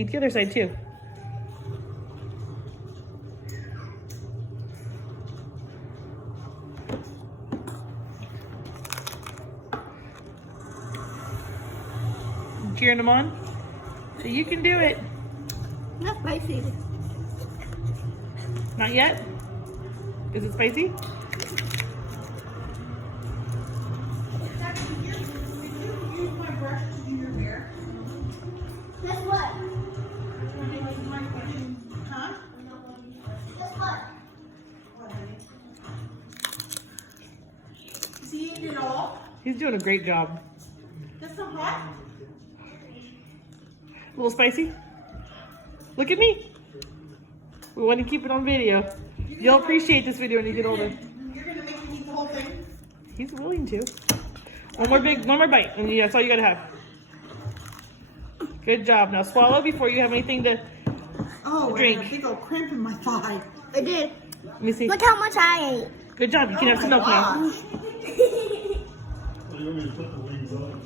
Eat the other side too. Cheering them on? So you can do it. Not spicy. Not yet? Is it spicy? Did you use my brush to do your hair? Guess what? Huh? Guess what? Is he eating it all? He's doing a great job. That's so hot. A little spicy? Look at me. We want to keep it on video. You'll appreciate this video when you get older. You're gonna make me eat the whole thing? He's willing to. One more bite, and that's all you gotta have. Good job. Now swallow before you have anything to Oh, drink. I have a big old cramp in my thigh. I did. Let me see. Look how much I ate. Good job. You can have some milk now. Gosh. You want me to put the wings on?